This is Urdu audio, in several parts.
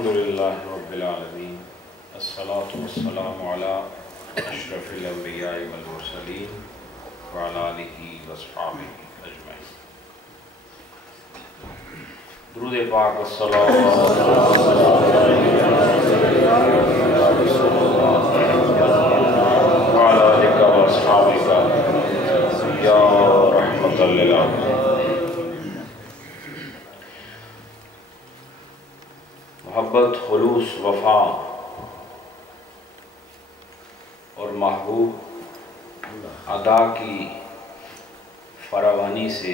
الحمدللہ رب العالمین الصلاة والسلام علی اشرف الانبیاء والمرسلین وعلی آلہ واصحابہ اجمعین۔ درود پاک والصلاة وعلی آلہ واصحابہ یا رحمۃ للعالمین۔ محبت، خلوص، وفا اور محبوب ادا کی فراوانی سے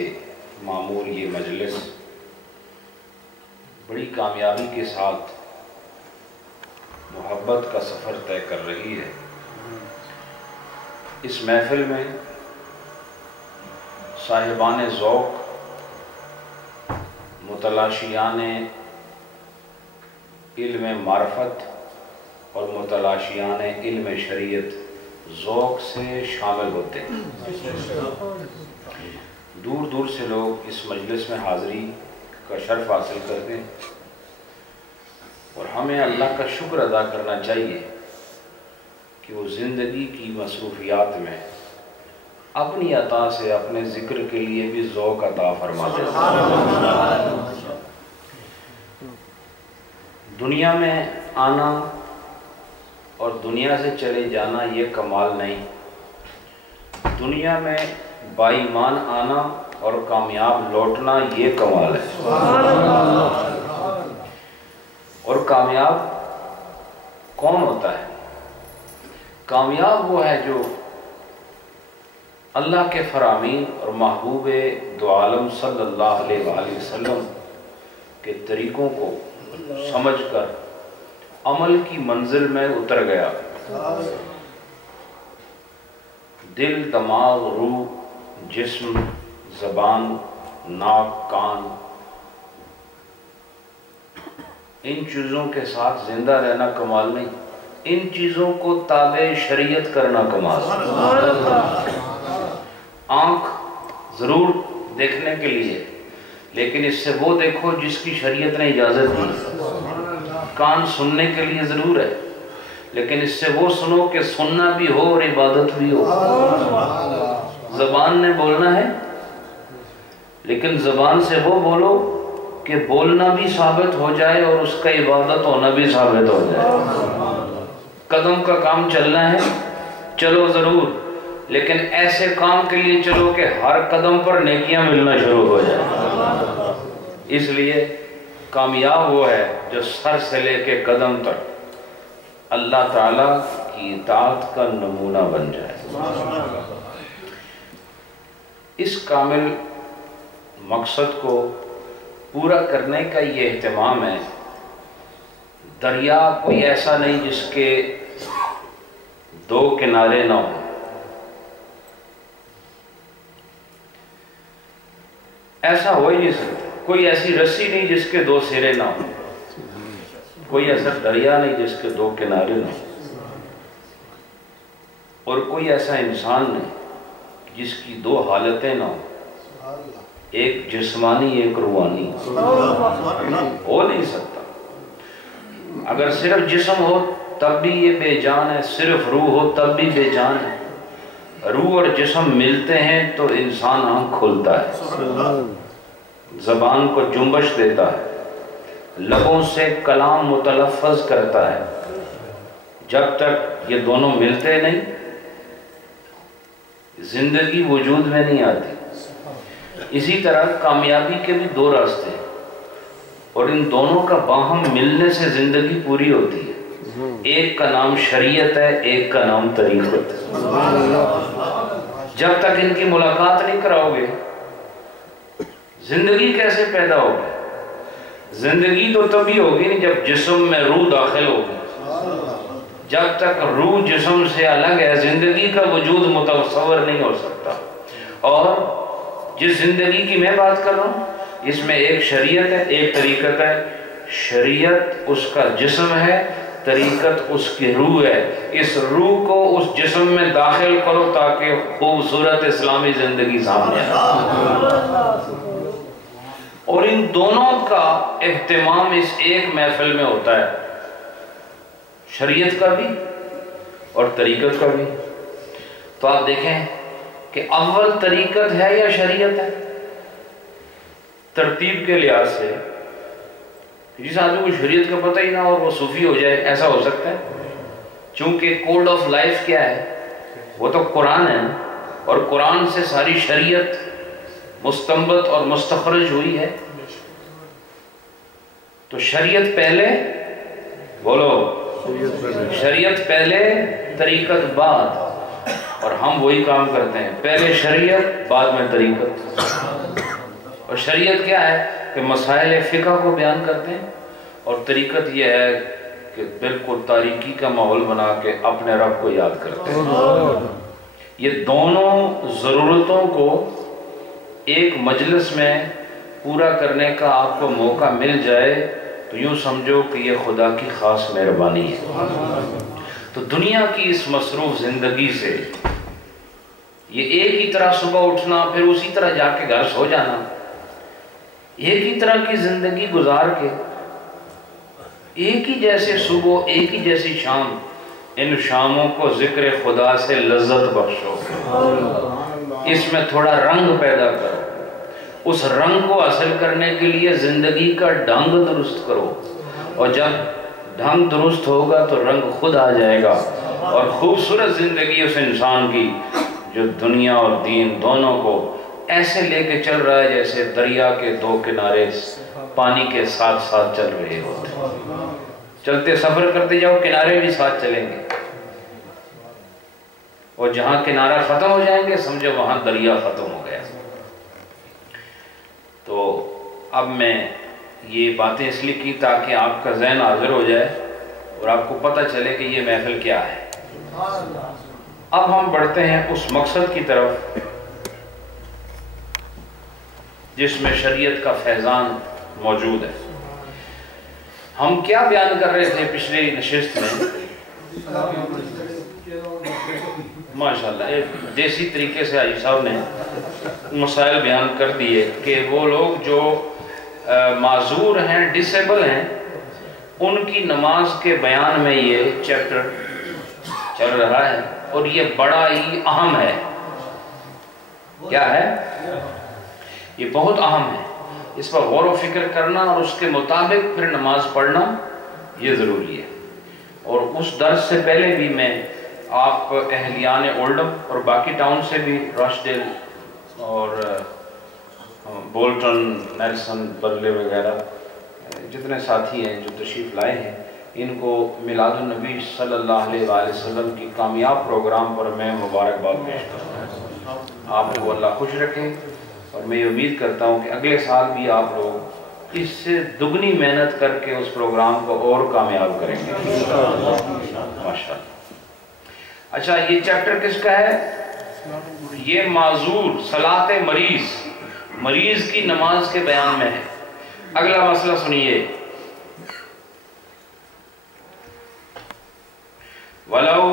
معمور یہ مجلس بڑی کامیابی کے ساتھ محبت کا سفر طے کر رہی ہے۔ اس محفل میں صاحبان ذوق، متلاشیان علم معرفت اور متلاشیان علم شریعت ذوق سے شامل ہوتے ہیں۔ دور دور سے لوگ اس مجلس میں حاضری کا شرف حاصل کرتے ہیں اور ہمیں اللہ کا شکر ادا کرنا چاہیے کہ وہ زندگی کی مصروفیات میں اپنی عطا سے اپنے ذکر کے لیے بھی ذوق عطا فرما دیتا ہے۔ دنیا میں آنا اور دنیا سے چلے جانا یہ کمال نہیں، دنیا میں بائیمان آنا اور کامیاب لوٹنا یہ کمال ہے۔ اور کامیاب کون ہوتا ہے؟ کامیاب وہ ہے جو اللہ کے فرامین اور محبوب دو عالم صلی اللہ علیہ وآلہ وسلم کے طریقوں کو سمجھ کر عمل کی منزل میں اتر گیا۔ دل، دماغ، روح، جسم، زبان، ناک، کان، ان چیزوں کے ساتھ زندہ رہنا کمال نہیں، ان چیزوں کو تابع شریعت کرنا کمال ہے۔ آنکھ ضرور دیکھنے کے لیے، لیکن اس سے وہ دیکھو جس کی شریعت نے اجازت دی۔ کان سننے کے لیے ضرور ہے، لیکن اس سے وہ سنو کہ سننا بھی ہو اور عبادت بھی ہو۔ زبان نے بولنا ہے، لیکن زبان سے وہ بولو کہ بولنا بھی ثابت ہو جائے اور اس کا عبادت ہونا بھی ثابت ہو جائے۔ قدم کا کام چلنا ہے، چلو ضرور، لیکن ایسے کام کے لیے چلو کہ ہر قدم پر نیکیاں ملنا شروع ہو جائے۔ اس لیے کامیاب وہ ہے جو سر سے لے کے قدم تک اللہ تعالیٰ کی اطاعت کا نمونہ بن جائے۔ اس کامل مقصد کو پورا کرنے کا یہ اہتمام ہے۔ دریا کوئی ایسا نہیں جس کے دو کنارے نہ ہوں۔ ایسا ہو ہی نہیں سکتا۔ کوئی ایسی رسی نہیں جس کے دو سرے نہ ہوں، کوئی ایسا دریا نہیں جس کے دو کنارے نہ ہوں، اور کوئی ایسا انسان نہیں جس کی دو حالتیں نہ ہوں، ایک جسمانی ایک روحانی۔ ہو نہیں سکتا۔ اگر صرف جسم ہو تب بھی یہ بے جان ہے، صرف روح ہو تب بھی بے جان ہے۔ روح اور جسم ملتے ہیں تو انسان آنکھ کھلتا ہے، زبان کو جنبش دیتا ہے، لبوں سے کلام متلفظ کرتا ہے۔ جب تک یہ دونوں ملتے نہیں، زندگی وجود میں نہیں آتی۔ اسی طرح کامیابی کے بھی دو راستے ہیں، اور ان دونوں کا باہم ملنے سے زندگی پوری ہوتی ہے۔ ایک کا نام شریعت ہے، ایک کا نام طریقت ہے۔ جب تک ان کی ملاقات نہیں کراؤ گے، زندگی کیسے پیدا ہوگی؟ زندگی تو تبھی ہوگی نہیں جب جسم میں روح داخل ہوگی۔ جب تک روح جسم سے الگ ہے، زندگی کا وجود متصور نہیں ہو سکتا۔ اور جس زندگی کی میں بات کر رہا ہوں، اس میں ایک شریعت ہے، ایک طریقت ہے۔ شریعت اس کا جسم ہے، طریقت اس کی روح ہے۔ اس روح کو اس جسم میں داخل کرو تاکہ خوبصورت اسلامی زندگی سامنے آئے۔ اور ان دونوں کا اہتمام اس ایک محفل میں ہوتا ہے، شریعت کا بھی اور طریقت کا بھی۔ تو آپ دیکھیں کہ اول طریقت ہے یا شریعت ہے؟ ترتیب کے لحاظ سے جس آدمی کو شریعت کا پتہ ہی نہ اور وہ صوفی ہو جائے، ایسا ہو سکتا ہے؟ چونکہ کوڈ آف لائف کیا ہے؟ وہ تو قرآن ہے، اور قرآن سے ساری شریعت مستنبت اور مستخرج ہوئی ہے۔ تو شریعت پہلے، بولو شریعت پہلے طریقت بعد، اور ہم وہی کام کرتے ہیں، پہلے شریعت بعد میں طریقت۔ اور شریعت کیا ہے کہ مسائل فقہ کو بیان کرتے ہیں، اور طریقت یہ ہے کہ بالکل تاریکی کا ماحول بنا کے اپنے رب کو یاد کرتے ہیں۔ یہ دونوں ضرورتوں کو ایک مجلس میں پورا کرنے کا آپ کو موقع مل جائے تو یوں سمجھو کہ یہ خدا کی خاص مہربانی ہے۔ تو دنیا کی اس مصروف زندگی سے یہ ایک ہی طرح صبح اٹھنا، پھر اسی طرح جا کے گھر سو جانا، ایک ہی طرح کی زندگی گزار کے ایک ہی جیسے صبح ایک ہی جیسی شام، ان شاموں کو ذکر خدا سے لذت بخشو، اس میں تھوڑا رنگ پیدا کرو، اس رنگ کو حاصل کرنے کے لیے زندگی کا ڈھنگ درست کرو، اور جب ڈھنگ درست ہوگا تو رنگ خود آ جائے گا، اور خوبصورت زندگی اس انسان کی جو دنیا اور دین دونوں کو ایسے لے کے چل رہا ہے جیسے دریا کے دو کنارے پانی کے ساتھ ساتھ چل رہے ہوتے، چلتے سفر کرتے جاؤ کنارے بھی ساتھ چلیں گے، اور جہاں کنارہ ختم ہو جائیں گے سمجھو وہاں دریا ختم ہو گیا۔ تو اب میں یہ باتیں اس لیے کی تاکہ آپ کا ذہن حاضر ہو جائے اور آپ کو پتہ چلے کہ یہ محفل کیا ہے۔ اب ہم بڑھتے ہیں اس مقصد کی طرف جس میں شریعت کا فیضان موجود ہے۔ ہم کیا بیان کر رہے تھے پچھلی نشست میں؟ ماشاءاللہ ایک دیسی طریقے سے حاجی صاحب نے مسائل بیان کر دیے کہ وہ لوگ جو معذور ہیں، ڈسیبل ہیں، ان کی نماز کے بیان میں یہ چیپٹر چل رہا ہے، اور یہ بڑا ہی اہم ہے۔ کیا ہے؟ یہ بہت اہم ہے، اس پر غور و فکر کرنا اور اس کے مطابق پھر نماز پڑھنا یہ ضروری ہے۔ اور اس درس سے پہلے بھی میں آپ اہلیان اولڈم اور باقی ٹاؤن سے بھی راشڈیل اور بولٹن، نیلسن، برلے وغیرہ جتنے ساتھی ہیں جو تشریف لائے ہیں، ان کو میلاد النبی صلی اللہ علیہ وآلہ وسلم کی کامیاب پروگرام پر میں مبارکباد پیش کرتا ہوں۔ آپ کو اللہ خوش رکھے، اور میں یہ امید کرتا ہوں کہ اگلے سال بھی آپ لوگ اس سے دگنی محنت کر کے اس پروگرام کو اور کامیاب کریں گے ماشاءاللہ۔ اچھا، یہ چیپٹر کس کا ہے؟ یہ معذور، صلاۃ مریض کی نماز کے بیان میں ہے۔ اگلا مسئلہ سنیے، وَلَوْ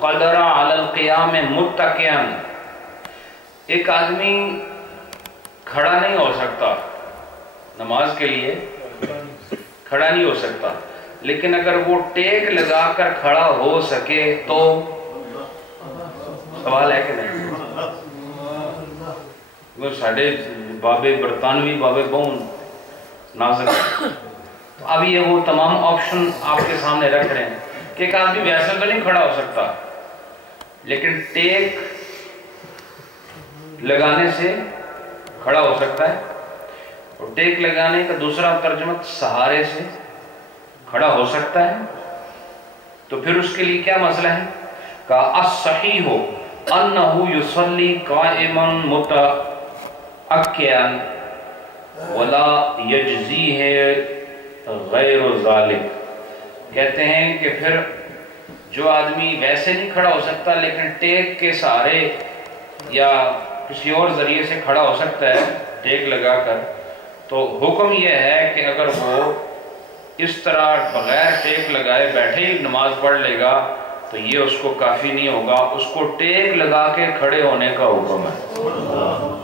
قَدَرَ عَلَى الْقِيَامِ مُتَّكِئًا، ایک آدمی کھڑا نہیں ہو سکتا نماز کے لیے، کھڑا نہیں ہو سکتا، لیکن اگر وہ ٹیک لگا کر کھڑا ہو سکے تو سوال ہے کہ نہیں؟ وہ ساڑھے بابے برطانوی بابے بون نازک، تو اب یہ وہ تمام آپشن آپ کے سامنے رکھ رہے ہیں کہ ایک آدمی ویسے تو نہیں کھڑا ہو سکتا، لیکن ٹیک لگانے سے کھڑا ہو سکتا ہے، اور ٹیک لگانے کا دوسرا ترجمہ سہارے سے کھڑا ہو سکتا ہے۔ تو پھر اس کے لیے کیا مسئلہ ہے؟ کہا الصحیح انہ یصلی قائما متعکئا ولا یجزیہ غیر ذالک، کہتے ہیں کہ پھر جو آدمی ویسے نہیں کھڑا ہو سکتا لیکن ٹیک کے سہارے یا کسی اور ذریعے سے کھڑا ہو سکتا ہے ٹیک لگا کر، تو حکم یہ ہے کہ اگر وہ اس طرح بغیر ٹیک لگائے بیٹھے ہی نماز پڑھ لے گا تو یہ اس کو کافی نہیں ہوگا، اس کو ٹیک لگا کے کھڑے ہونے کا حکم ہے۔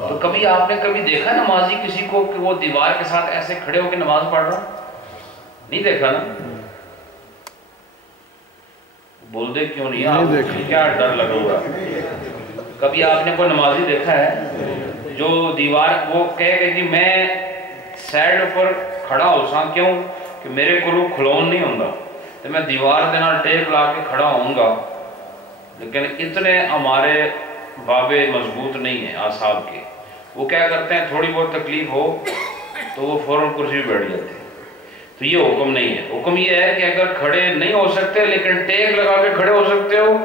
تو کبھی کبھی آپ نے کبھی دیکھا نمازی کسی کو کہ وہ دیوار کے ساتھ ایسے کھڑے ہو کے نماز پڑھ رہا؟ نہیں دیکھا نا؟ بول دے کیوں نہیں؟ آپ کیا ڈر لگا ہوا؟ کبھی آپ نے کوئی نمازی دیکھا ہے جو دیوار وہ کہے کہ جی میں سائڈ پر کھڑا ہو سا کیوں کہ میرے کو کھلون نہیں ہوں گا تو میں دیوار دینا ٹیک لا کے کھڑا ہوں گا؟ لیکن اتنے ہمارے بابے مضبوط نہیں ہیں اعصاب کے، وہ کیا کرتے ہیں تھوڑی بہت تکلیف ہو تو وہ فوراً کرسی پہ بیٹھ جاتے ہیں۔ تو یہ حکم نہیں ہے، حکم یہ ہے کہ اگر کھڑے نہیں ہو سکتے لیکن ٹیک لگا کے کھڑے ہو سکتے ہو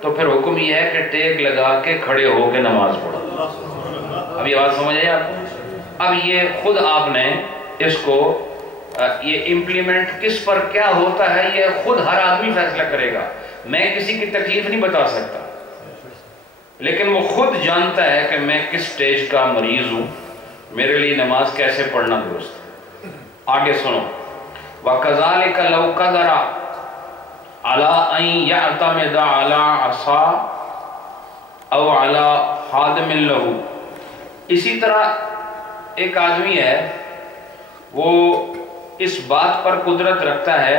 تو پھر حکم یہ ہے کہ ٹیک لگا کے کھڑے ہو کے نماز پڑھو۔ اب یہ بات سمجھ آئی آپ کو؟ اب یہ خود آپ نے اس کو یہ امپلیمنٹ کس پر کیا ہوتا ہے یہ خود ہر آدمی فیصلہ کرے گا، میں کسی کی تکلیف نہیں بتا سکتا، لیکن وہ خود جانتا ہے کہ میں کس سٹیج کا مریض ہوں، میرے لیے نماز کیسے پڑھنا درست ہے۔ آگے سنو، وَكَذَلِكَ لَوْ قَدَرَ عَلَىٰ أَن يَعْتَمِدَ عَلَىٰ عَصَا أَوْ عَلَىٰ خَادِمٍ لَهُ، اسی طرح ایک آدمی ہے وہ اس بات پر قدرت رکھتا ہے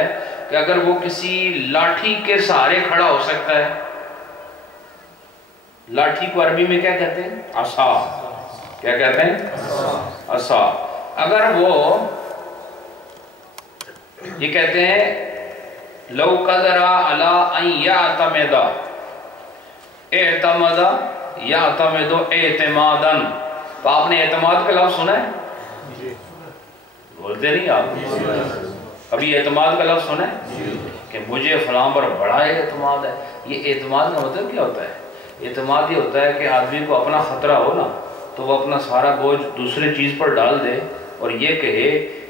کہ اگر وہ کسی لاٹھی کے سہارے کھڑا ہو سکتا ہے، لاٹھی کو عربی میں کیا کہتے ہیں؟ عصا، کیا کہتے ہیں؟ عصا۔ اگر وہ یہ کہتے ہیں لو قدر علی ان یعتمد، اعتمد یعتمد اعتمادا، تو آپ نے اعتماد کا لفظ سنا ہے؟ بولتے نہیں آپ؟ ابھی اعتماد کا لفظ سنا ہے کہ مجھے فلاں پر بڑا اعتماد ہے؟ یہ اعتماد کا مطلب کیا ہوتا ہے؟ اعتماد یہ ہوتا ہے کہ آدمی کو اپنا خطرہ ہو نا تو وہ اپنا سارا بوجھ دوسرے چیز پر ڈال دے اور یہ کہے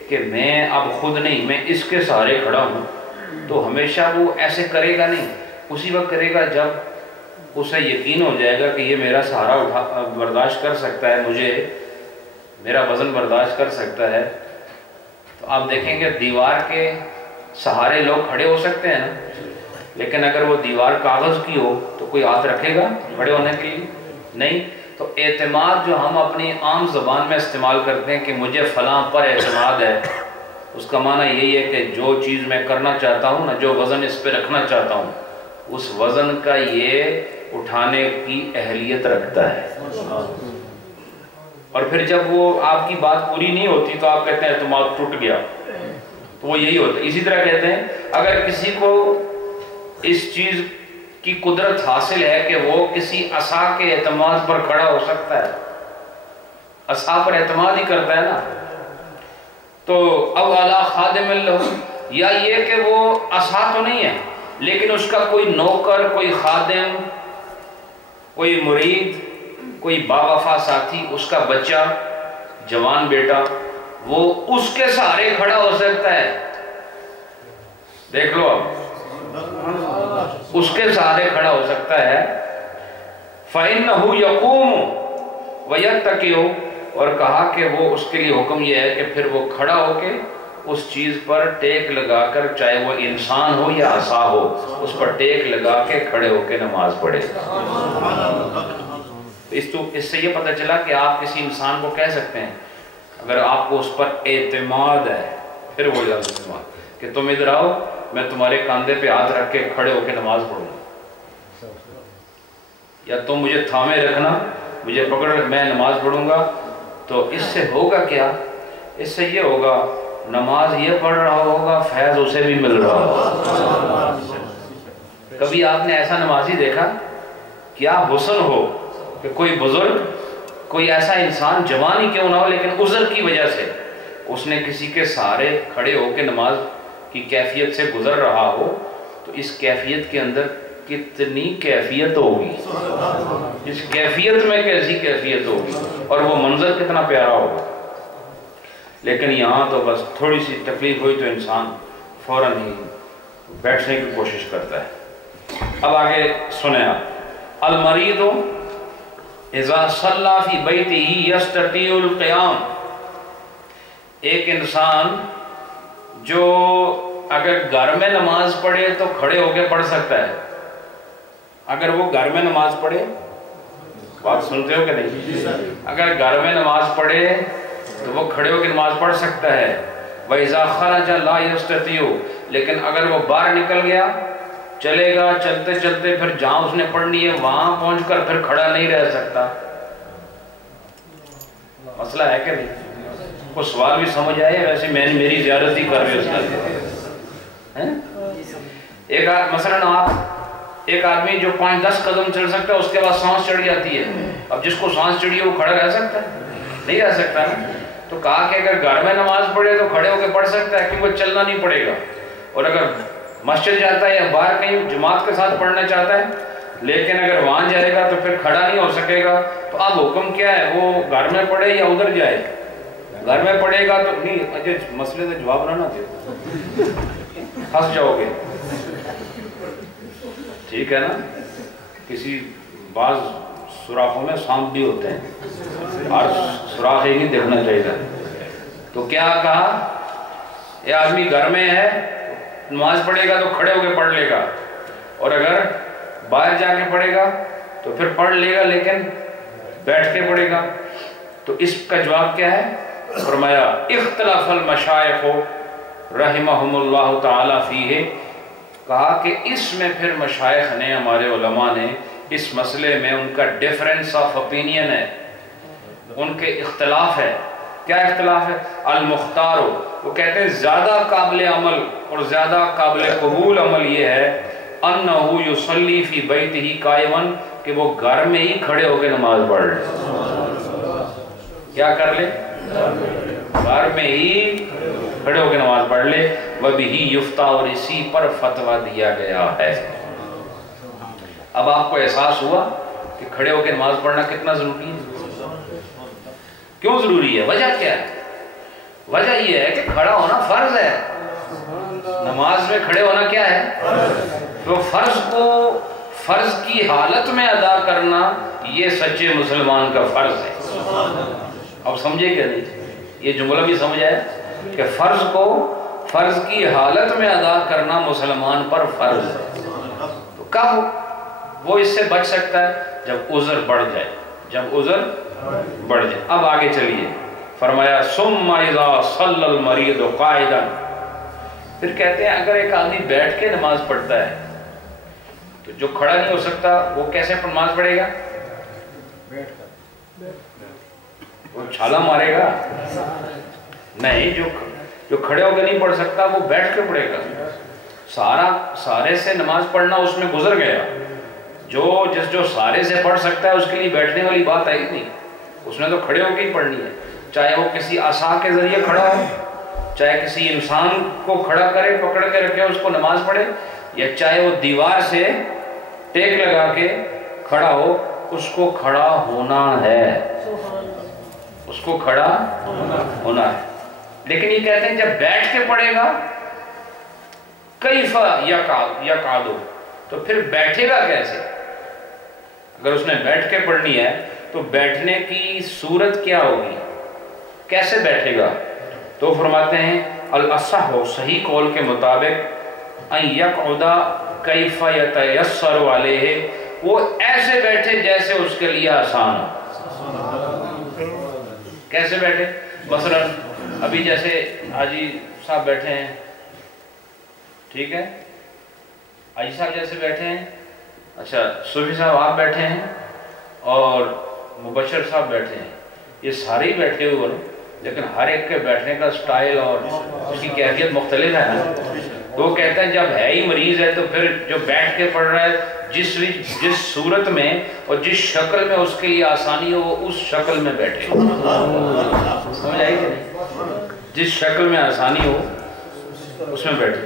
کہ میں اب خود نہیں، میں اس کے سہارے کھڑا ہوں، تو ہمیشہ وہ ایسے کرے گا نہیں، اسی وقت کرے گا جب اسے یقین ہو جائے گا کہ یہ میرا سہارا برداشت کر سکتا ہے، مجھے میرا وزن برداشت کر سکتا ہے۔ تو آپ دیکھیں گے دیوار کے سہارے لوگ کھڑے ہو سکتے ہیں نا، لیکن اگر وہ دیوار کاغذ کی ہو تو کوئی ہاتھ رکھے گا کھڑے ہونے کے لیے؟ نہیں۔ تو اعتماد جو ہم اپنی عام زبان میں استعمال کرتے ہیں کہ مجھے فلاں پر اعتماد ہے، اس کا معنی یہی ہے کہ جو چیز میں کرنا چاہتا ہوں نا، جو وزن اس پہ رکھنا چاہتا ہوں، اس وزن کا یہ اٹھانے کی اہلیت رکھتا ہے۔ اور پھر جب وہ آپ کی بات پوری نہیں ہوتی تو آپ کہتے ہیں اعتماد ٹوٹ گیا، تو وہ یہی ہوتا ہے۔ اسی طرح کہتے ہیں اگر کسی کو اس چیز کی قدرت حاصل ہے کہ وہ کسی عصا کے اعتماد پر کھڑا ہو سکتا ہے، عصا پر اعتماد ہی کرتا ہے نا، تو او علی خادم لہ، یا یہ کہ وہ عصا تو نہیں ہے لیکن اس کا کوئی نوکر، کوئی خادم، کوئی مرید، کوئی باوفا ساتھی، اس کا بچہ، جوان بیٹا، وہ اس کے سہارے کھڑا ہو سکتا ہے۔ دیکھ لو اب، اس کے سہارے کھڑا ہو سکتا ہے۔ فَإِنَّهُ يَقُومُ وَيَتَّكِئُ، اور کہا کہ وہ اس کے لیے حکم یہ ہے کہ پھر وہ کھڑا ہو کے اس چیز پر ٹیک لگا کر، چاہے وہ انسان ہو یا عصا ہو، اس پر ٹیک لگا کے کھڑے ہو کے نماز پڑھے۔ اس سے یہ پتہ چلا کہ آپ کسی انسان کو کہہ سکتے ہیں اگر آپ کو اس پر اعتماد ہے، پھر وہ اعتماد کہ تم ادھر آؤ، میں تمہارے کاندھے پہ ہاتھ رکھ کے کھڑے ہو کے نماز پڑھوں گا، یا تم مجھے تھامے رکھنا، مجھے پکڑ رکھ، میں نماز پڑھوں گا۔ تو اس سے ہوگا کیا؟ اس سے یہ ہوگا نماز یہ پڑھ رہا ہوگا، فیض اسے بھی مل رہا ہوگا۔ کبھی آپ نے ایسا نمازی دیکھا؟ کیا حسن ہو کہ کوئی بزرگ، کوئی ایسا انسان جوان ہی کیوں نہ ہو لیکن عذر کی وجہ سے اس نے کسی کے سہارے کھڑے ہو کے نماز کی کیفیت سے گزر رہا ہو، تو اس کیفیت کے اندر کتنی کیفیت ہوگی، اس کیفیت میں کیسی کیفیت ہوگی، اور وہ منظر کتنا پیارا ہوگا۔ لیکن یہاں تو بس تھوڑی سی تکلیف ہوئی تو انسان فوراً ہی بیٹھنے کی کوشش کرتا ہے۔ اب آگے سنیں آپ، المریض اذا صلی فی بیتہ یستطیع القیام، ایک انسان جو اگر گھر میں نماز پڑھے تو کھڑے ہو کے پڑھ سکتا ہے، اگر وہ گھر میں نماز پڑھے بات سنتے ہو کہ نہیں؟ اگر گھر میں نماز پڑھے تو وہ کھڑے ہو کے نماز پڑھ سکتا ہے، وَإِذَا خَرَجَ لَا يَسْتَطِيعُ، لیکن اگر وہ باہر نکل گیا، چلے گا چلتے چلتے پھر جہاں اس نے پڑھنی ہے وہاں پہنچ کر پھر کھڑا نہیں رہ سکتا. مسئلہ ہے کہ نہیں؟ کو سوال بھی سمجھ آئے؟ ویسے میں نے میری زیارت ہی کر رہی اس ایک مثلا آپ ایک آدمی جو 5-10 قدم چل سکتا ہے اس کے بعد سانس چڑھ جاتی ہے، اب جس کو سانس چڑھی ہے وہ کھڑا رہ سکتا ہے؟ نہیں رہ سکتا نا. تو کہا کہ اگر گھر میں نماز پڑھے تو کھڑے ہو کے پڑھ سکتا ہے کیونکہ چلنا نہیں پڑے گا، اور اگر مسجد جاتا ہے یا باہر کہیں جماعت کے ساتھ پڑھنا چاہتا ہے لیکن اگر وہاں جائے گا تو پھر کھڑا نہیں ہو سکے گا. تو اب حکم کیا ہے، وہ گھر میں پڑھے یا ادھر جائے؟ گھر میں پڑھے گا تو نہیں، اجے مسئلے سے جواب نہ دے، پھنس جاؤ گے. ٹھیک ہے نا؟ کسی بعض سوراخوں میں سانپ بھی ہوتے ہیں، اور سوراخ ہی نہیں دیکھنا چاہیے. تو کیا کہا، یہ آدمی گھر میں ہے نماز پڑھے گا تو کھڑے ہو کے پڑھ لے گا، اور اگر باہر جا کے پڑھے گا تو پھر پڑھ لے گا لیکن بیٹھ کے پڑھے گا. تو اس کا جواب کیا ہے؟ فرمایا اختلاف المشائخ رحمہم اللہ تعالی فیہ، کہا کہ اس میں پھر مشائخ نے، ہمارے علماء نے اس مسئلے میں ان کا ڈیفرنس آف اپینین ہے، ان کے اختلاف ہے. کیا اختلاف ہے؟ المختار، وہ کہتے ہیں زیادہ قابل عمل اور زیادہ قابل قبول عمل یہ ہے انہو یصلی فی بیتہ قائما، کہ وہ گھر میں ہی کھڑے ہو کے نماز پڑھ لے. کیا کر لے؟ گھر میں ہی کھڑے ہو کے نماز پڑھ لے. وَبِهِ یفتیٰ، اور اسی پر فتویٰ دیا گیا ہے. اب آپ کو احساس ہوا کہ کھڑے ہو کے نماز پڑھنا کتنا ضروری ہے؟ کیوں ضروری ہے؟ وجہ کیا ہے؟ وجہ یہ ہے کہ کھڑا ہونا فرض ہے. نماز میں کھڑے ہونا کیا ہے؟ تو فرض کو فرض کی حالت میں ادا کرنا یہ سچے مسلمان کا فرض ہے. اب سمجھے کیا نہیں؟ یہ جملہ بھی سمجھ آیا کہ فرض کو فرض کی حالت میں ادا کرنا مسلمان پر فرض ہے. تو کب وہ اس سے بچ سکتا ہے؟ جب عذر بڑھ جائے، جب عذر بڑھ جائے. اب آگے چلیے، فرمایا ثم اذا صلی المریض قاعدا، پھر کہتے ہیں اگر ایک آدمی بیٹھ کے نماز پڑھتا ہے تو جو کھڑا نہیں ہو سکتا وہ کیسے نماز پڑھے گا؟ وہ چھالا مارے گا؟ نہیں، جو کھڑے ہو کے نہیں پڑھ سکتا وہ بیٹھ کے پڑھے گا. سارے سے نماز پڑھنا اس میں گزر گیا. جو سارے سے پڑھ سکتا ہے اس کے لیے بیٹھنے والی بات آئی نہیں، اس نے تو کھڑے ہو کے ہی پڑھنی ہے. چاہے وہ کسی عصا کے ذریعے کھڑا ہو، چاہے کسی انسان کو کھڑا کرے پکڑ کے رکھے اس کو نماز پڑھے، یا چاہے وہ دیوار سے ٹیک لگا کے کھڑا ہو، اس کو کھڑا ہونا ہے، اس کو کھڑا ہونا ہے. لیکن یہ کہتے ہیں جب بیٹھ کے پڑھے گا کیف یقعد، تو پھر بیٹھے گا کیسے؟ اگر اس نے بیٹھ کے پڑھنی ہے تو بیٹھنے کی صورت کیا ہوگی، کیسے بیٹھے گا؟ تو فرماتے ہیں الاصح، صحیح قول کے مطابق ان یقعد کیف یتیسر علیہ، وہ ایسے بیٹھے جیسے اس کے لیے آسان ہو. کیسے بیٹھے؟ مثلا ابھی جیسے حاجی صاحب بیٹھے ہیں، ٹھیک ہے، حاجی صاحب جیسے بیٹھے ہیں، اچھا صوفی صاحب آپ بیٹھے ہیں، اور مبشر صاحب بیٹھے ہیں، یہ سارے ہی بیٹھے ہوئے ہیں، لیکن ہر ایک کے بیٹھنے کا سٹائل اور اس کی کیفیت مختلف ہے نا. تو وہ کہتے ہیں جب ہے ہی مریض ہے تو پھر جو بیٹھ کے پڑھ رہا ہے جس صورت میں اور جس شکل میں اس کے لیے آسانی ہو اس شکل میں بیٹھے. سمجھ آئی کہ نہیں؟ جس شکل میں آسانی ہو اس میں بیٹھے.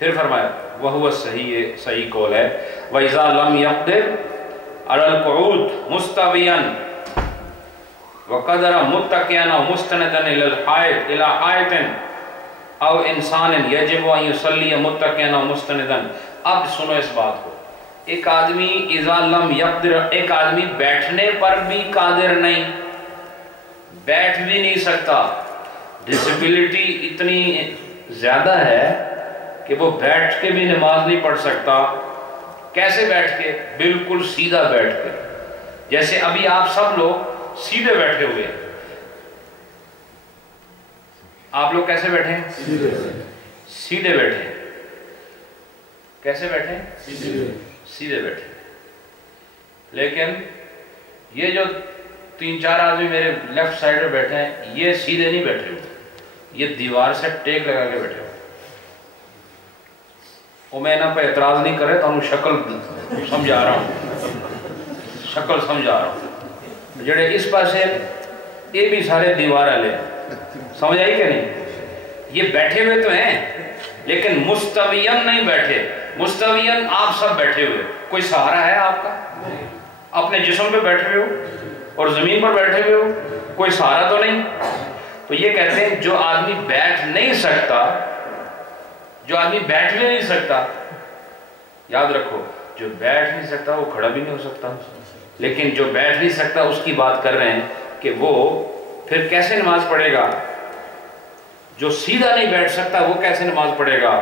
پھر فرمایا وہ صحیح قول ہے وَإِذَا لَمْ يَقْدِرْ عَلَى الْقُعُودِ مُسْتَوِيًا وَقَدَرَ مُتَّكِئًا أَوْ مُسْتَنِدًا إِلَى حَائِطٍ أَوْ إِنسَانٍ يَجِبُ أَن يُصَلِّيَ مُتَّكِئًا أَوْ مُسْتَنِدًا. اب سنو اس بات کو، ایک آدمی اذا لم یقدر، ایک آدمی بیٹھنے پر بھی قادر نہیں، بیٹھ بھی نہیں سکتا، ڈسیبلٹی اتنی زیادہ ہے کہ وہ بیٹھ کے بھی نماز نہیں پڑھ سکتا، کیسے بیٹھ کے؟ بالکل سیدھا بیٹھ کے، جیسے ابھی آپ سب لوگ سیدھے بیٹھے ہوئے ہیں۔ آپ لوگ کیسے بیٹھے ہیں؟ سیدھے بیٹھے ہیں۔ کیسے بیٹھے ہیں؟ سیدھے بیٹھے۔ لیکن یہ جو 3-4 آدمی میرے لیفٹ سائڈ میں بیٹھے ہیں، یہ سیدھے نہیں بیٹھے ہوئے، یہ دیوار سے ٹیک لگا کے بیٹھے ہوئے۔ وہ میں انہوں پہ اعتراض نہیں کرے تو انہوں شکل سمجھا رہا ہوں، جڑے اس پاسے یہ بھی سارے دیوار والے، سمجھ آئی کہ نہیں؟ یہ بیٹھے ہوئے تو ہیں لیکن مستوین نہیں بیٹھے۔ مستوین آپ سب بیٹھے ہوئے، کوئی سہارا ہے آپ کا؟ اپنے جسم پہ بیٹھے ہوئے ہو اور زمین پر بیٹھے ہوئے ہو، کوئی سہارا تو نہیں۔ تو یہ کہتے ہیں جو آدمی بیٹھ نہیں سکتا، جو آدمی بیٹھ بھی نہیں سکتا، یاد رکھو جو بیٹھ نہیں سکتا وہ کھڑا بھی نہیں ہو سکتا، لیکن جو بیٹھ نہیں سکتا اس کی بات کر رہے ہیں کہ وہ پھر کیسے نماز پڑھے گا؟ جو سیدھا نہیں بیٹھ سکتا وہ کیسے نماز پڑھے گا؟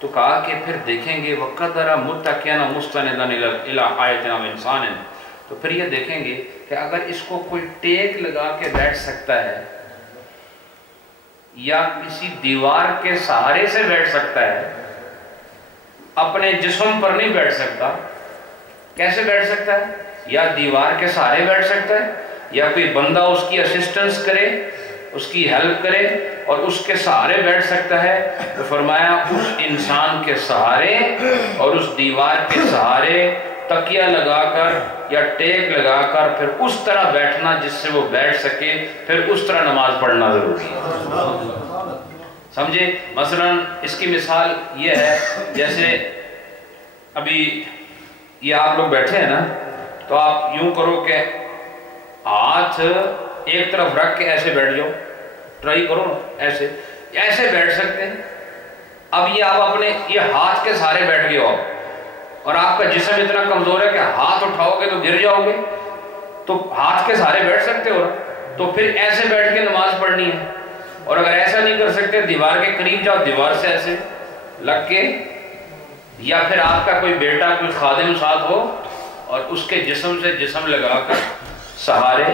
تو کہا کہ پھر دیکھیں گے وَقَدَرَ مُتَّكِئًا مُسْتَنِدًا إِلَىٰ آیَةٍ أَوْ إِنسَانٍ، تو پھر یہ دیکھیں گے کہ اگر اس کو کوئی ٹیک لگا کے بیٹھ سکتا ہے یا کسی دیوار کے سہارے سے بیٹھ سکتا ہے، اپنے جسم پر نہیں بیٹھ سکتا، کیسے بیٹھ سکتا ہے؟ یا دیوار کے سہارے بیٹھ سکتا ہے، یا کوئی بندہ اس کی اسسٹنس کرے، اس کی ہیلپ کرے اور اس کے سہارے بیٹھ سکتا ہے، تو فرمایا اس انسان کے سہارے اور اس دیوار کے سہارے تکیہ لگا کر یا ٹیک لگا کر پھر اس طرح بیٹھنا جس سے وہ بیٹھ سکے، پھر اس طرح نماز پڑھنا ضروری ہے۔ سمجھے؟ مثلا اس کی مثال یہ ہے، جیسے ابھی یہ آپ لوگ بیٹھے ہیں نا، تو آپ یوں کرو کہ ہاتھ ایک طرف رکھ کے ایسے بیٹھ جاؤ، ٹرائی کرو نا، ایسے بیٹھ سکتے ہیں۔ اب یہ آپ اپنے یہ ہاتھ کے سہارے بیٹھ گئے ہو اور آپ کا جسم اتنا کمزور ہے کہ ہاتھ اٹھاؤ گے تو گر جاؤ گے، تو ہاتھ کے سہارے بیٹھ سکتے ہو نا، تو پھر ایسے بیٹھ کے نماز پڑھنی ہے۔ اور اگر ایسا نہیں کر سکتے دیوار کے قریب جاؤ، دیوار سے ایسے لگ کے، یا پھر آپ کا کوئی بیٹا کوئی خادم ساتھ ہو اور اس کے جسم سے جسم لگا کر سہارے،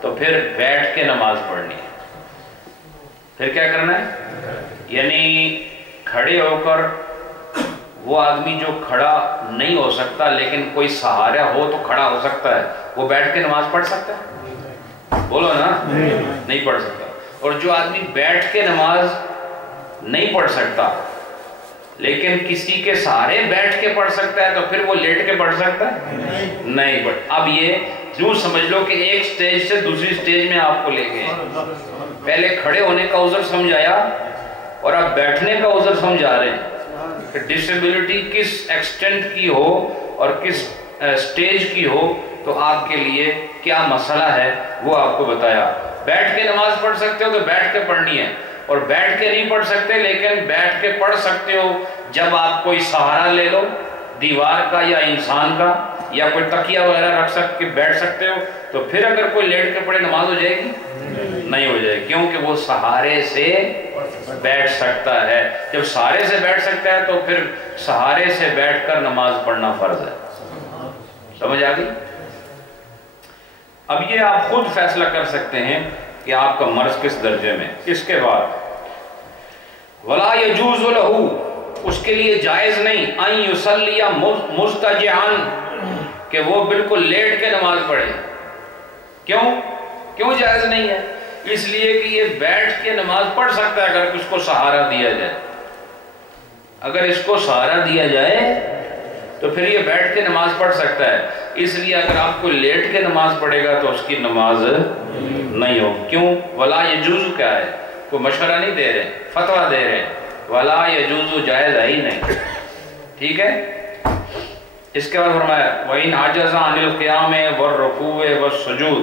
تو پھر بیٹھ کے نماز پڑھنی ہے۔ پھر کیا کرنا ہے؟ یعنی کھڑے ہو کر وہ آدمی جو کھڑا نہیں ہو سکتا لیکن کوئی سہارا ہو تو کھڑا ہو سکتا ہے، وہ بیٹھ کے نماز پڑھ سکتا ہے؟ بولو نا، نہیں پڑھ سکتا۔ اور جو آدمی بیٹھ کے نماز نہیں پڑھ سکتا لیکن کسی کے سہارے بیٹھ کے پڑھ سکتا ہے، تو پھر وہ لیٹ کے پڑھ سکتا ہے؟ نہیں پڑھ۔ اب یہ یوں سمجھ لو کہ ایک سٹیج سے دوسری سٹیج میں آپ کو لے گئے، پہلے کھڑے ہونے کا عذر سمجھایا اور اب بیٹھنے کا عذر سمجھا رہے ہیں کہ ڈسیبلٹی کس ایکسٹینٹ کی ہو اور کس سٹیج کی ہو تو آپ کے لیے کیا مسئلہ ہے وہ آپ کو بتایا۔ بیٹھ کے نماز پڑھ سکتے ہو تو بیٹھ کے پڑھنی ہے، اور بیٹھ کے نہیں پڑھ سکتے لیکن بیٹھ کے پڑھ سکتے ہو جب آپ کوئی سہارا لے لو دیوار کا یا انسان کا، یا کوئی تکیہ وغیرہ رکھ سکتے بیٹھ سکتے ہو، تو پھر اگر کوئی لیٹ کے پڑھے نماز ہو جائے گی؟ نہیں ہو جائے گی، کیونکہ وہ سہارے سے بیٹھ سکتا ہے۔ جب سہارے سے بیٹھ سکتا ہے تو پھر سہارے سے بیٹھ کر نماز پڑھنا فرض ہے۔ سمجھ آ گئی؟ اب یہ آپ خود فیصلہ کر سکتے ہیں کہ آپ کا مرض کس درجے میں۔ اس کے بعد وَلَا يَجُوزُ لَهُ، اس کے لیے جائز نہیں، أَن يُصَلِّيَ مُسْتَجِعًا، کہ وہ بالکل لیٹ کے نماز پڑھے۔ کیوں جائز نہیں ہے؟ اس لیے کہ یہ بیٹھ کے نماز پڑھ سکتا ہے اگر اس کو سہارا دیا جائے۔ اگر اس کو سہارا دیا جائے تو پھر یہ بیٹھ کے نماز پڑھ سکتا ہے۔ اس لیے اگر آپ کو لیٹ کے نماز پڑھے گا تو اس کی نماز نہیں ہو۔ کیوں؟ ولا یجوز کیا ہے؟ کوئی مشورہ نہیں دے رہے، فتویٰ دے رہے، ولا یجوز جائز ہے ہی نہیں، ٹھیک ہے؟ اس کے بعد فرمایا وَإِنْ عَجَزَ عَنِ الْقِيَامِ وَالرُّكُوعِ وَالسُّجُودِ،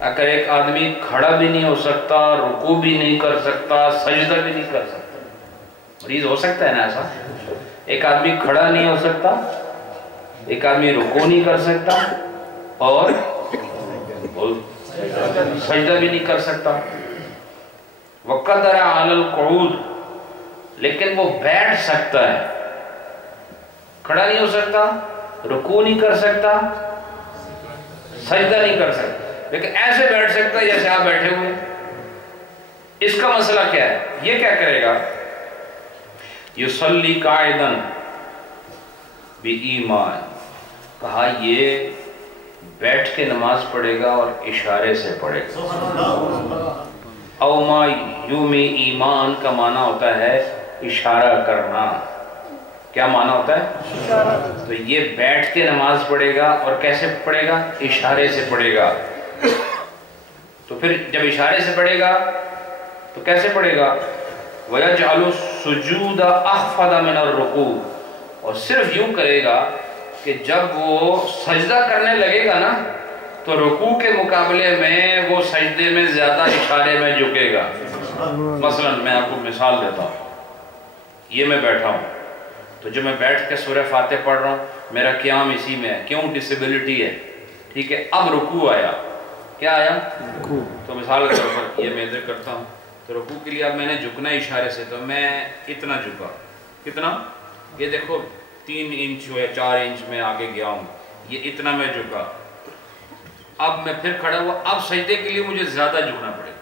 اگر ایک آدمی کھڑا بھی نہیں ہو سکتا، رکوع بھی نہیں کر سکتا، سجدہ بھی نہیں کر سکتا، مریض ہو سکتا ہے نا ایسا؟ ایک آدمی کھڑا نہیں ہو سکتا، ایک آدمی رکوع نہیں کر سکتا اور سجدہ بھی نہیں کر سکتا۔ وَقَدَرَ عَلَى الْقُعُودِ، لیکن وہ بیٹھ سکتا ہے، کھڑا نہیں ہو سکتا، رکوع نہیں کر سکتا، سجدہ نہیں کر سکتا، لیکن ایسے بیٹھ سکتا ہے جیسے آپ بیٹھے ہوئے۔ اس کا مسئلہ کیا ہے؟ یہ کیا کرے گا؟ یصلی قاعدا بایمان، کہا یہ بیٹھ کے نماز پڑھے گا اور اشارے سے پڑھے گا۔ او ما یومی ایمان کا معنی ہوتا ہے اشارہ کرنا۔ کیا معنی ہوتا ہے؟ تو یہ بیٹھ کے نماز پڑھے گا اور کیسے پڑھے گا؟ اشارے سے پڑھے گا۔ تو پھر جب اشارے سے پڑھے گا تو کیسے پڑھے گا؟ وَيَجْعَلُ السُّجُودَ أَخْفَضَ مِنَ الرُّكُوعِ، اور صرف یوں کرے گا کہ جب وہ سجدہ کرنے لگے گا نا تو رکوع کے مقابلے میں وہ سجدے میں زیادہ اشارے میں جھکے گا۔ مثلا میں آپ کو مثال دیتا ہوں، یہ میں بیٹھا ہوں تو جو میں بیٹھ کے سورہ فاتح پڑھ رہا ہوں میرا قیام اسی میں ہے، کیوں؟ ڈسیبلٹی ہے، ٹھیک ہے۔ اب رکوع آیا، کیا آیا؟ تو مثال کے طور پر یہ میں ادھر کرتا ہوں تو رکوع کے لیے اب میں نے جھکنا اشارے سے، تو میں اتنا جھکا، کتنا؟ یہ دیکھو 3 انچ یا 4 انچ میں آگے گیا ہوں، یہ اتنا میں جھکا۔ اب میں پھر کھڑا ہوا، اب سجدے کے لیے مجھے زیادہ جھکنا پڑے گا۔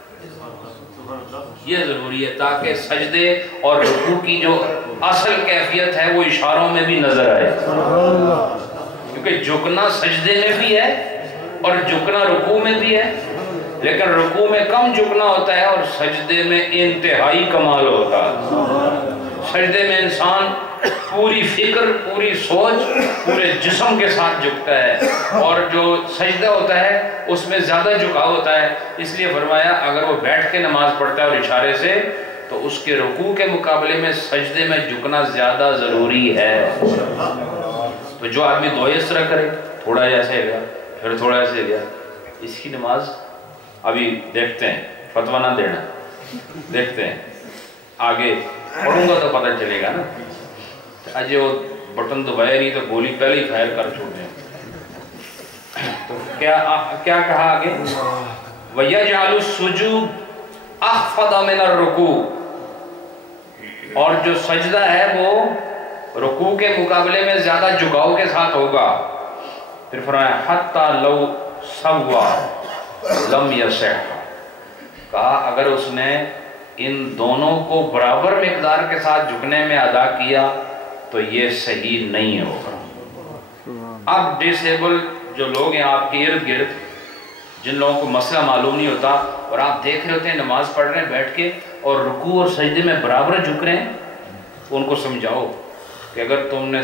یہ ضروری ہے تاکہ سجدے اور رکوع کی جو اصل کیفیت ہے وہ اشاروں میں بھی نظر آئے، کیونکہ جھکنا سجدے میں بھی ہے اور جھکنا رکوع میں بھی ہے، لیکن رکوع میں کم جھکنا ہوتا ہے اور سجدے میں انتہائی کمال ہوتا ہے۔ سجدے میں انسان پوری فکر، پوری سوچ، پورے جسم کے ساتھ جھکتا ہے، اور جو سجدہ ہوتا ہے اس میں زیادہ جھکاؤ ہوتا ہے۔ اس لیے فرمایا اگر وہ بیٹھ کے نماز پڑھتا ہے اور اشارے سے تو اس کے رکوع کے مقابلے میں سجدے میں جھکنا زیادہ ضروری ہے۔ تو جو آدمی دو اس طرح کرے، تھوڑا ایسے گیا پھر تھوڑا ایسے گیا، اس کی نماز ابھی دیکھتے ہیں، فتویٰ نہ دینا، دیکھتے ہیں آگے پڑھوں گا تو پتہ چلے گا نا۔ اجے وہ بٹن دبائے نہیں تو گولی پہلے ہی فائر کر چھوڑتے ہیں۔ تو کیا کہا آگے؟ وَيَجْعَلُ السُّجُودَ أَخْفَضَ مِنَ الرُّكُوعِ، اور جو سجدہ ہے وہ رکوع کے مقابلے میں زیادہ جھکاؤ کے ساتھ ہوگا۔ پھر فرمایا حَتَّى لَوْ سَوَّى لَمْ يَصِحَّ، کہا اگر اس نے ان دونوں کو برابر مقدار کے ساتھ جھکنے میں ادا کیا تو یہ صحیح نہیں ہوگا۔ اب ڈسیبل جو لوگ ہیں آپ کے ارد گرد، جن لوگوں کو مسئلہ معلوم نہیں ہوتا اور آپ دیکھ رہے ہوتے ہیں نماز پڑھ رہے ہیں بیٹھ کے اور رکوع اور سجدے میں برابر جھک رہے ہیں، تو ان کو سمجھاؤ کہ اگر تم نے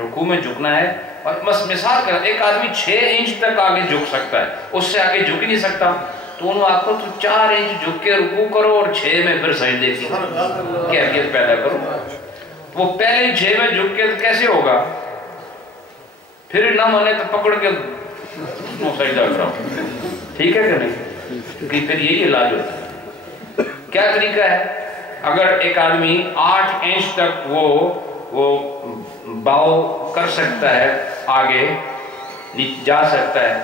رکوع میں جھکنا ہے، اور مثال کر ایک آدمی 6 انچ تک آگے جھک سکتا ہے، اس سے آگے جھک ہی نہیں سکتا، تو انہوں آپ کو تو 4 انچ جھک کے رکوع کرو اور 6 میں پھر سجدے کی کیفیت پیدا کرو۔ وہ پہلے 6 میں جھک کے کیسے ہوگا؟ پھر نہ مانے تو پکڑ کے سجدہ کرو، ٹھیک ہے کہ نہیں؟ کیونکہ پھر یہی علاج ہوتا ہے۔ کیا طریقہ ہے؟ اگر ایک آدمی 8 انچ تک وہ باؤ کر سکتا ہے، آگے جا سکتا ہے،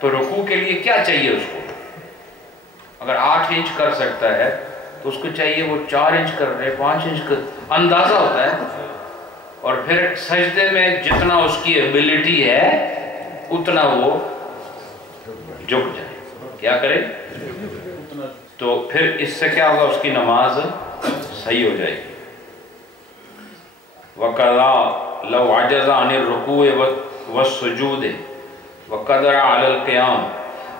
تو رکوع کے لیے کیا چاہیے اس کو؟ اگر 8 انچ کر سکتا ہے تو اس کو چاہیے وہ 4 انچ کر رہے، 5 انچ کر، اندازہ ہوتا ہے۔ اور پھر سجدے میں جتنا اس کی ایبیلٹی ہے اتنا وہ جھک جائے، کیا کرے؟ تو پھر اس سے کیا ہوگا؟ اس کی نماز صحیح ہو جائے گی۔ وَقَضَى لَوْ عَجَزَ عَنِ الرُّكُوعِ وَالسُّجُودِ وَقَدَرَ عَلَى الْقِيَامِ۔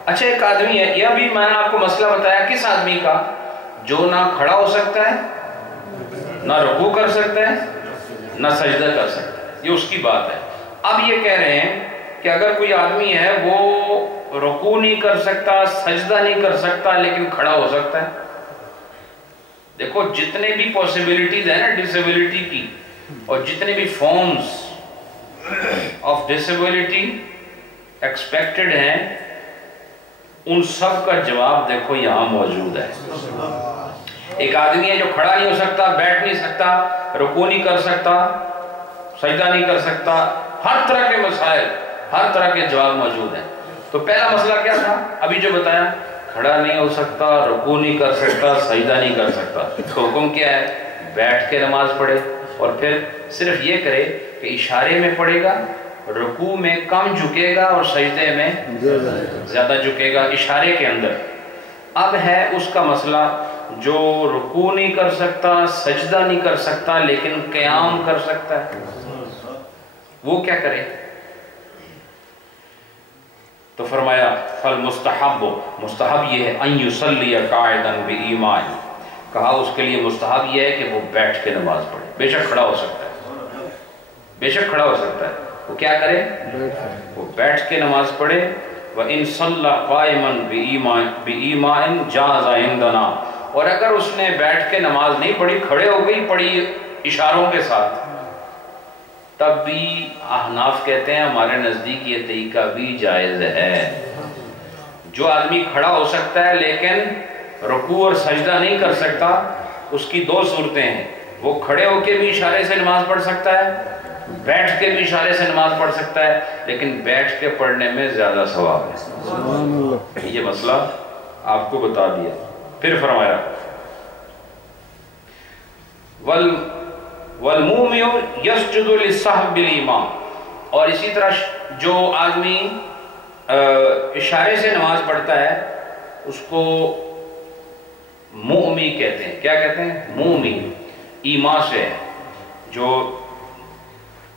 اچھا ایک آدمی ہے، یہ بھی میں نے آپ کو مسئلہ بتایا کس آدمی کا؟ جو نہ کھڑا ہو سکتا ہے، نہ رکوع کر سکتا ہے، نہ سجدہ کر سکتا ہے، یہ اس کی بات ہے۔ اب یہ کہہ رہے ہیں کہ اگر کوئی آدمی ہے وہ رکوع نہیں کر سکتا، سجدہ نہیں کر سکتا، لیکن کھڑا ہو سکتا ہے۔ دیکھو جتنے بھی پاسبلٹیز ہیں نا ڈسیبلٹی کی، اور جتنے بھی فارمز آف ڈسیبلٹی ایکسپیکٹڈ ہیں، ان سب کا جواب دیکھو یہاں موجود ہے۔ ایک آدمی ہے جو کھڑا نہیں ہو سکتا، بیٹھ نہیں سکتا، رکوع نہیں کر سکتا، سجدہ نہیں کر سکتا، ہر طرح کے مسائل، ہر طرح کے جواب موجود ہیں۔ تو پہلا مسئلہ کیا تھا؟ ابھی جو بتایا، کھڑا نہیں ہو سکتا، رکوع نہیں کر سکتا، سجدہ نہیں کر سکتا، تو حکم کیا ہے؟ بیٹھ کے نماز پڑھے اور پھر صرف یہ کرے کہ اشارے میں پڑھے گا، رکوع میں کم جھکے گا اور سجدے میں زیادہ جھکے گا اشارے کے اندر۔ اب ہے اس کا مسئلہ جو رکوع نہیں کر سکتا، سجدہ نہیں کر سکتا، لیکن قیام کر سکتا ہے، وہ کیا کرے؟ تو فرمایا فالمستحب، مستحب یہ ہے ان یصلی قاعدا بایماء، کہا اس کے لیے مستحب یہ ہے کہ وہ بیٹھ کے نماز پڑھے، بے شک کھڑا ہو سکتا ہے، بے شک کھڑا ہو سکتا ہے، وہ کیا کرے؟ وہ بیٹھ کے نماز پڑھے۔ وَإِن صَلَّى قَائِمًا بِإِيمَاءٍ جَازَ عِندَنَا، اور اگر اس نے بیٹھ کے نماز نہیں پڑھی، کھڑے ہو گئی پڑھی اشاروں کے ساتھ، تب بھی احناف کہتے ہیں ہمارے نزدیک یہ طریقہ بھی جائز ہے۔ جو آدمی کھڑا ہو سکتا ہے لیکن رکوع اور سجدہ نہیں کر سکتا، اس کی دو صورتیں ہیں، وہ کھڑے ہو کے بھی اشارے سے نماز پڑھ سکتا ہے، بیٹھ کے بھی اشارے سے نماز پڑھ سکتا ہے، لیکن بیٹھ کے پڑھنے میں زیادہ ثواب ہے۔ یہ مسئلہ آپ کو بتا دیا۔ پھر فرمایا وَالْمُومِعُ يَسْجُدُ لِلسَّهْوِ بِالْإِمَامِ، اور اسی طرح جو آدمی اشارے سے نماز پڑھتا ہے اس کو مومی کہتے ہیں۔ کیا کہتے ہیں؟ مومی، ایما سے ہے، جو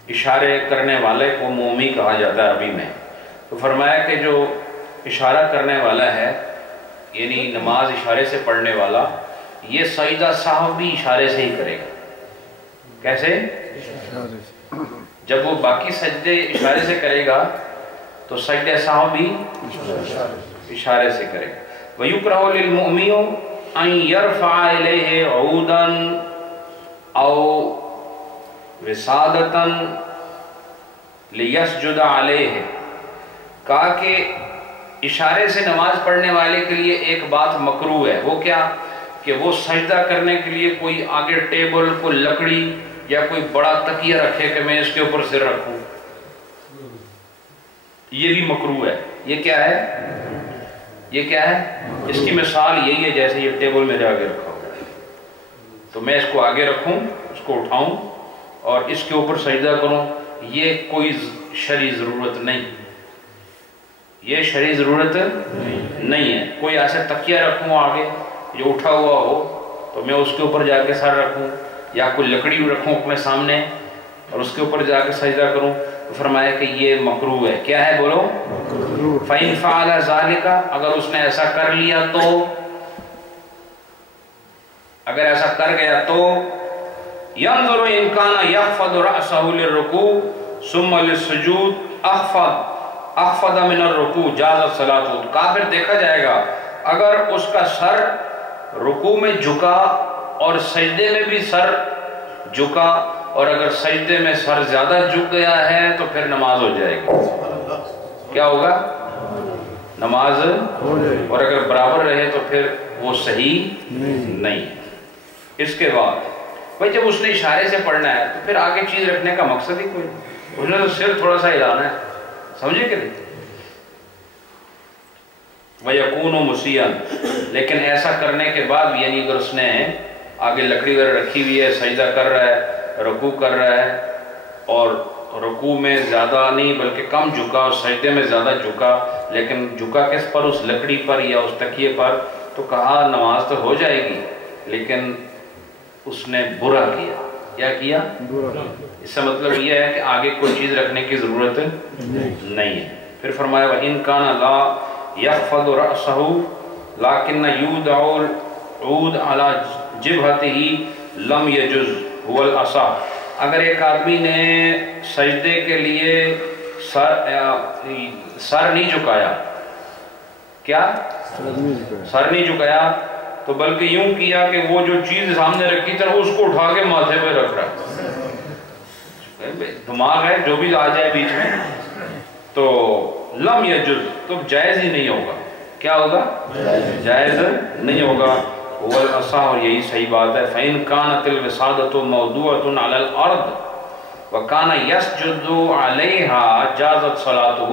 اشارے کرنے والے کو مومی کہا جاتا ہے عربی میں۔ تو فرمایا کہ جو اشارہ کرنے والا ہے، یعنی نماز اشارے سے پڑھنے والا، یہ سجدہ سہو بھی اشارے سے ہی کرے گا۔ کیسے؟ جب وہ باقی سجدے اشارے سے کرے گا تو سجدہ سہو بھی اشارے سے کرے گا۔ وَيُكْرَهُ لِلْمُؤْمِنِ أَن يَرْفَعَ إِلَيْهِ عُودًا أَوْ وِسَادَةً لِيَسْجُدَ عَلَيْهِ، کہا کہ اشارے سے نماز پڑھنے والے کے لیے ایک بات مکروہ ہے، وہ کیا؟ کہ وہ سجدہ کرنے کے لیے کوئی آگے ٹیبل، کوئی لکڑی یا کوئی بڑا تکیہ رکھے کہ میں اس کے اوپر سر رکھوں، یہ بھی مکروہ ہے۔ یہ کیا ہے؟ یہ کیا ہے؟ اس کی مثال یہی ہے جیسے یہ ٹیبل میرے آگے رکھا ہوا ہے، تو میں اس کو آگے رکھوں، اس کو اٹھاؤں اور اس کے اوپر سجدہ کروں، یہ کوئی شرعی ضرورت نہیں، یہ شرعی ضرورت نہیں ہے۔ کوئی ایسا تکیہ رکھوں آگے جو اٹھا ہوا ہو تو میں اس کے اوپر جا کے سر رکھوں، یا کوئی لکڑی رکھوں اپنے سامنے اور اس کے اوپر جا کے سجدہ کروں، تو فرمایا کہ یہ مکروہ ہے۔ کیا ہے بولو؟ فَإِن فَعَلَ ذَلِكَ، اگر اس نے ایسا کر لیا تو، اگر ایسا کر گیا تو يَنظُرُ إِن كَانَ يَخْفَضُ رَأْسَهُ لِلرُّكُوعِ ثُمَّ لِلسُّجُودِ أَخْفَضَ مِنَ الرُّكُوعِ جَازَتْ صَلَاتُهُ، کا پھر دیکھا جائے گا اگر اس کا سر رکوع میں جھکا اور سجدے میں بھی سر جھکا، اور اگر سجدے میں سر زیادہ جھک گیا ہے تو پھر نماز ہو جائے گی۔ کیا ہوگا؟ نماز ہو جائے گی، اور اگر برابر رہے تو پھر وہ صحیح نہیں۔ اس کے بعد بھائی جب اس نے اشارے سے پڑھنا ہے تو پھر آگے چیز رکھنے کا مقصد ہی کوئی، اس نے تو سر تھوڑا سا ہلانا ہے، سمجھے کہ نہیں؟ وَيَكُونُ مُسِيًّا، لیکن ایسا کرنے کے بعد بھی، یعنی اگر اس نے آگے لکڑی وغیرہ رکھی ہوئی ہے، سجدہ کر رہا ہے، رکوع کر رہا ہے، اور رکوع میں زیادہ نہیں بلکہ کم جھکا اور سجدے میں زیادہ جھکا، لیکن جھکا کس پر؟ اس لکڑی پر یا اس تکیے پر، تو کہا نماز تو ہو جائے گی لیکن اس نے برا کیا۔ کیا کیا؟ اس سے مطلب یہ ہے کہ آگے کوئی چیز رکھنے کی ضرورت نہیں ہے۔ پھر فرمایا وَإِن كَانَ لَا يَخْفَضُ رَأْسَهُ لَكِنَّ يُودَعُ الْعُودَ عَلَى جِبْهَتِهِ لَمْ يَجُزْ هُوَ الْأَصَحُّ، اگر ایک آدمی نے سجدے کے لیے سر نہیں جھکایا، کیا؟ سر نہیں جھکایا، تو بلکہ یوں کیا کہ وہ جو چیز سامنے رکھی تھی اس کو اٹھا کے ماتھے پہ رکھ رہا ہے، دماغ ہے جو بھی آ جائے بیچ میں، تو لم یجز، تو جائز ہی نہیں ہوگا۔ کیا ہوگا؟ جائز نہیں ہوگا۔ والأصح، اور یہی صحیح بات ہے، فَإِن كَانَتِ الْوِسَادَةُ مَوْضُوعَةٌ عَلَى الْأَرْضِ وَكَانَ يَسْجُدُ عَلَيْهَا جَازَتْ صَلَاتُهُ،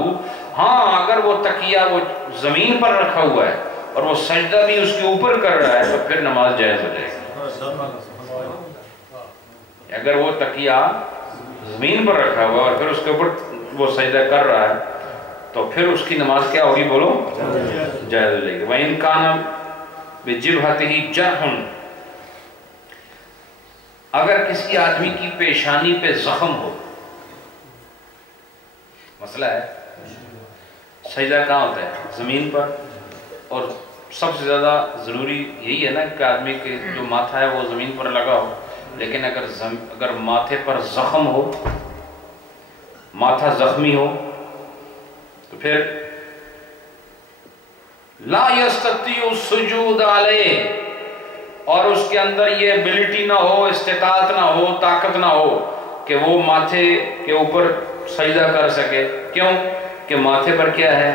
ہاں اگر وہ تکیہ وہ زمین پر رکھا ہوا ہے اور وہ سجدہ بھی اس کے اوپر کر رہا ہے تو پھر نماز جائز ہو جائے گی۔ اگر وہ تکیہ زمین پر رکھا ہوا اور پھر اس کے اوپر وہ سجدہ کر رہا ہے تو پھر اس کی نماز کیا ہوگی؟ بولو جائز لے گی۔ وَإِن كَانَ بِجِبْهَتِهِ جَرْحٌ، اگر کسی آدمی کی پیشانی پہ زخم ہو، مسئلہ ہے سجدہ کہاں ہوتا ہے؟ زمین پر، اور سب سے زیادہ ضروری یہی ہے نا کہ آدمی کے جو ماتھا ہے وہ زمین پر لگا ہو، لیکن اگر ماتھے پر زخم ہو، ماتھا زخمی ہو، تو پھر لا یستطیع السجود علیہ، اور اس کے اندر یہ ایبلٹی نہ ہو، استطاعت نہ ہو، طاقت نہ ہو کہ وہ ماتھے کے اوپر سجدہ کر سکے۔ کیوں کہ ماتھے پر کیا ہے؟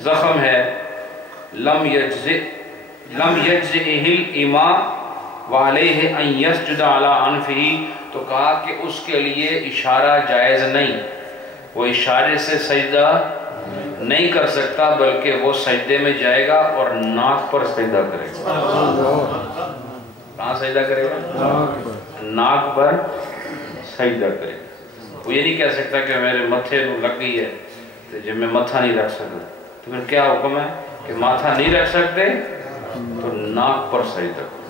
زخم ہے۔ لم یجزئہ الامام وعلیہ ان یسجد علی عنفہ، تو کہا کہ اس کے لیے اشارہ جائز نہیں، وہ اشارے سے سجدہ نہیں کر سکتا، بلکہ وہ سجدے میں جائے گا اور ناک پر سجدہ کرے گا۔ کہاں سجدہ کرے گا؟ ناک پر سجدہ کرے گا۔ وہ یہ نہیں کہہ سکتا کہ میرے متھے نو لگ گئی ہے تو جب میں متھا نہیں رکھ سکتا، تو پھر کیا حکم ہے کہ ماتھا نہیں رکھ سکتے تو ناک پر سجدہ کرو۔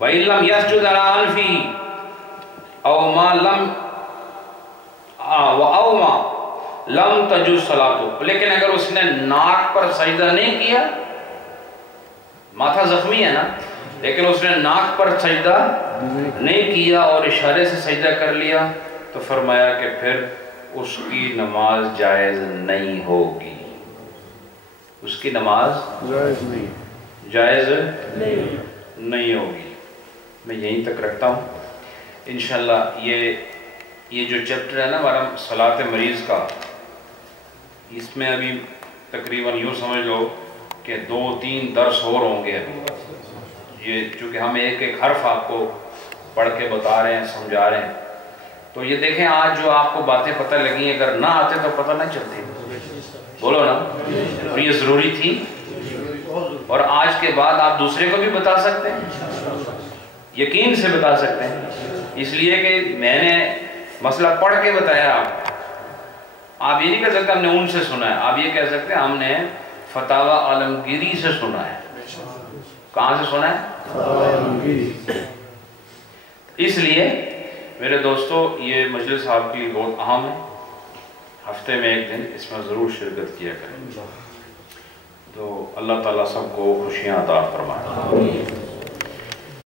وَإِن لَمْ يَسْجُدْ عَلَىٰ أَنْفِهِ أَوْ مَا لَمْ تَجُزْ صَلَاتُهُ، لیکن اگر اس نے ناک پر سجدہ نہیں کیا، ماتھا زخمی ہے نا، لیکن اس نے ناک پر سجدہ نہیں کیا اور اشارے سے سجدہ کر لیا، تو فرمایا کہ پھر اس کی نماز جائز نہیں ہوگی، اس کی نماز جائز نہیں ہوگی۔ میں یہیں تک رکھتا ہوں انشاءاللہ۔ یہ جو چیپٹر ہے نا ہمارا صلاۃ مریض کا، اس میں ابھی تقریباً یوں سمجھ لو کہ 2-3 درس اور ہوں گے ابھی، یہ چونکہ ہم ایک ایک حرف آپ کو پڑھ کے بتا رہے ہیں، سمجھا رہے ہیں، تو یہ دیکھیں آج جو آپ کو باتیں پتہ لگیں اگر نہ آتے تو پتہ نہ چلتی، بولو نا، اور یہ ضروری تھی، اور آج کے بعد آپ دوسرے کو بھی بتا سکتے ہیں، یقین سے بتا سکتے ہیں، اس لیے کہ میں نے مسئلہ پڑھ کے بتایا آپ یہ نہیں کہہ سکتے ہم نے ان سے سنا ہے، آپ یہ کہہ سکتے ہیں ہم نے فتاوی عالمگیری سے سنا ہے۔ کہاں سے سنا ہے؟ اس لیے میرے دوستو یہ مجلس آپ کی بہت اہم ہے، ہفتے میں ایک دن اس میں ضرور شرکت کیا کریں، تو اللہ تعالیٰ سب کو خوشیاں عطا فرمائے۔